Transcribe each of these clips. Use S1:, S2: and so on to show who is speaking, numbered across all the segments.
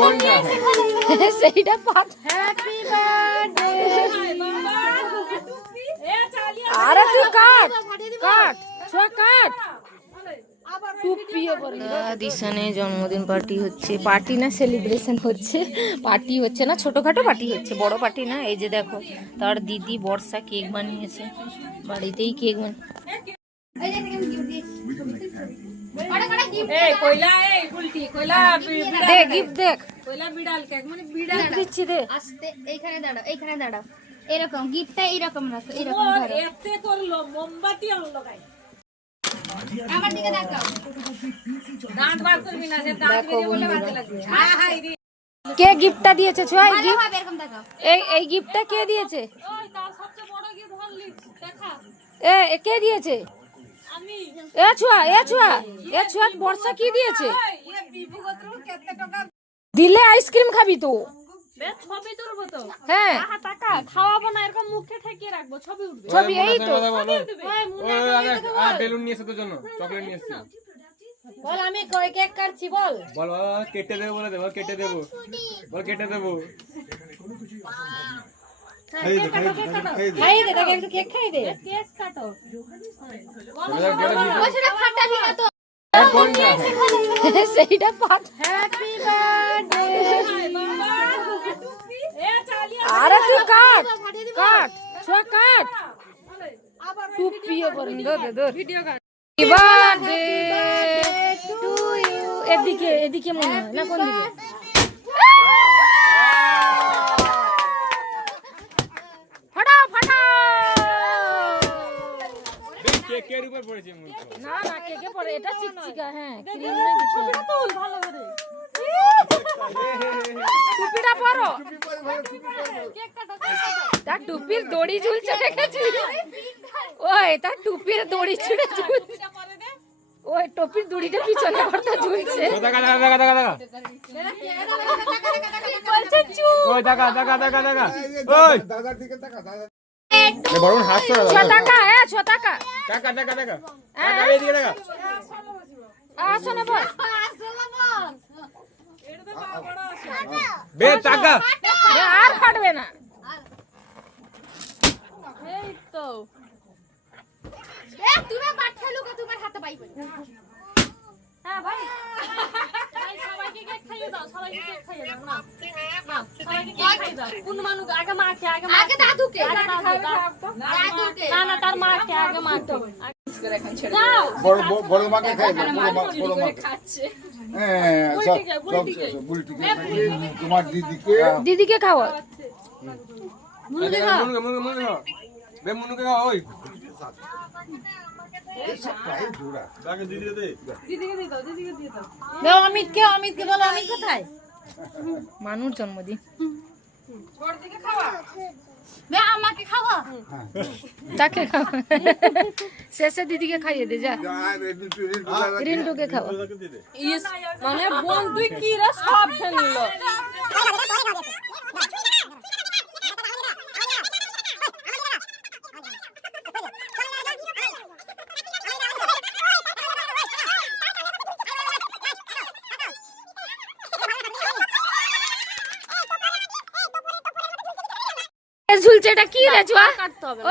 S1: কোনটা
S2: সেইটা পাত
S3: হ্যাপি বার্থডে
S2: আরে তুই কাট কাট ছোয়া কাট। দিশানে জন্মদিন পার্টি হচ্ছে। পার্টি না সেলিব্রেশন হচ্ছে। পার্টি হচ্ছে না ছোটখাটো পার্টি হচ্ছে। বড় পার্টি না এই যে দেখো তার দিদি বর্ষা কেক বানিয়েছে। বাড়িতেই কেক বানিয়ে
S3: এই কইলা এই উল্টি কইলা
S2: দে গিফট দেখ
S3: কইলা বিড়াল কেক মানে বিড়াল
S2: দিচ্ছি দে
S4: আস্তে এইখানে দাঁড়াও এইখানে দাঁড়াও এরকম গিফটটা এইরকম রাখো এরকম ধরো
S3: এতে করল মোমবাতি আনলো গাই
S4: আমার দিকে তাকাও।
S3: দাঁত বার করবি না সে দাঁত বেরিয়ে বলে বাজে লাগবে। হ্যাঁ হ্যাঁ
S2: কে গিফটটা দিয়েছে ছোয়া এই গিফট? এই এই গিফটটা কে দিয়েছে?
S3: ওই তার সবচেয়ে বড় গিফট হলি দেখা।
S2: এ কে দিয়েছে? এ ছোয়া এ ছোয়া এ ছোয়া বর্ষা কি দিয়েছে? দিলে আইসক্রিম খাবি তো।
S3: ছবি তুলবো তো।
S2: হ্যাঁ।
S3: আহা টাকা খাওয়াবো না এরকম মুখে ঠেকিয়ে রাখব ছবি উঠবে।
S2: ছবি এই তো।
S1: বেলুন নিয়ে এসে তোর জন্য চকলেট নিয়ে এসেছি।
S3: বল আমি কয় কেক কাটছি বল।
S1: বল বাবা কেটে দেবো বলে দেবো কেটে দেবো। বল কেটে দেবো।
S2: সেইটা
S3: হ্যাপি বার্থডে এ চালিয়ে
S2: আরে তুই কাট কাট ছোয়া কাট। টুপিও পরে দে দে দে
S3: video cut
S2: birthday to you এদিকে এদিকে মনে হয় না কোন দিকে ফাটাও ফাটাও
S1: কেকের উপর পড়েছে মুখ
S2: না না কেকে পরে এটা চিকচিকা হ্যাঁ ক্রিম না কিছু না।
S3: তুল ভালো করে
S2: টুপিটা পরো তার টুপির দড়ি ঝুলছে দেখেছি ওই তার টুপির দড়ি ছিঁড়ে ঝুলছে ওই টুপির দড়িটা পিছনে করতে ঝুলছে
S1: দেখা দেখা দেখা দেখা দেখা
S2: বলছে চুপ
S1: ওই দেখা দেখা দেখা দেখা ওই
S5: দাদার দিকে তাকা দাদা
S1: বড় হাত ছড়া
S2: ছ টাকা এ ছ টাকা
S1: টাকা টাকা। টাকা টাকা এইদিকে টাকা।
S2: আসো না বল
S1: বে টাকা।
S2: আর ফাটবে না।
S3: এই তো।
S4: এ তুমি বাচ্চা লুকা তোমার হাতে পাইবে
S3: হ্যাঁ ভাই। ভাই সবাইকে কেক খাইয়ে দাও সবাইকে কেক খাইয়ে দাও না না সবাইকে কেক খাইয়ে দাও
S4: দাদুকে দাদুকে
S5: হ্যাঁ তোমার দিদিকে
S2: দিদিকে খাওয়া
S1: মুনুকে খাও ওই
S5: পায়ে জোড়া
S3: দাও অমিতকে অমিতকে বলো অমিত কোথায়
S2: মানুষ জন্মদিন
S4: আমাকে খাওয়া
S2: তাকে খাওয়া শেষে দিদিকে খাইয়ে দে যা রিন্টুকে খাওয়া
S3: মানে বোন তুই কি রে সব
S2: ঝুলছে এটা কি রে চুয়া
S3: কাটতে হবে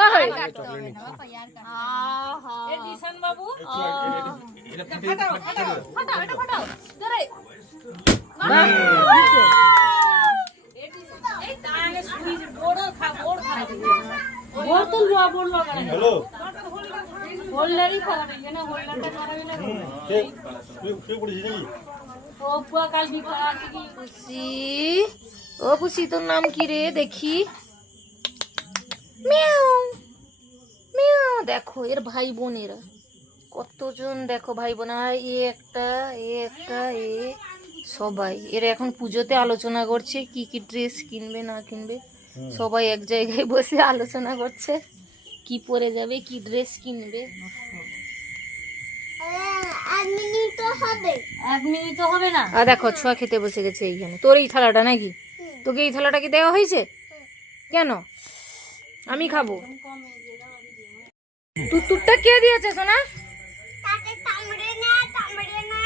S3: আহা। এ দিশান বাবু ফাটাও ফাটাও ফাটাও এটা ফাটাও। ধরে এই। তানে সুইচ বড় খা বড় খা। বড় তো লুয়া বড় লগা হ্যালো। হোল্ডারই করা নেই না হোল্ডারটা করা না ও পুয়া কাল বিকা আছে কি?
S2: ও পুষি তোর নাম কি রে? দেখি। মিয়াও মিয়াও দেখো এর ভাই বোনেরা কতজন দেখো ভাই বোন আর এ একটা এ একটা এ সবাই। এরা এখন পুজোতে আলোচনা করছে কি কি ড্রেস কিনবে না কিনবে। সবাই এক জায়গায় বসে আলোচনা করছে কি পরে যাবে কি ড্রেস কিনবে।
S3: তো হবে। না?
S2: আর দেখো ছোঁয়া খেতে বসে গেছে এইখানে। তোর এই থালাটা নাকি? তোকে এই থালাটা কি দেওয়া হয়েছে? কেন? আমি খাব। তুই কে দিয়েছে সোনা?
S4: তাতে তামড়ে না তামড়ে না।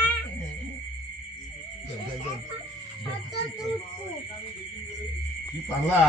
S5: কি পালা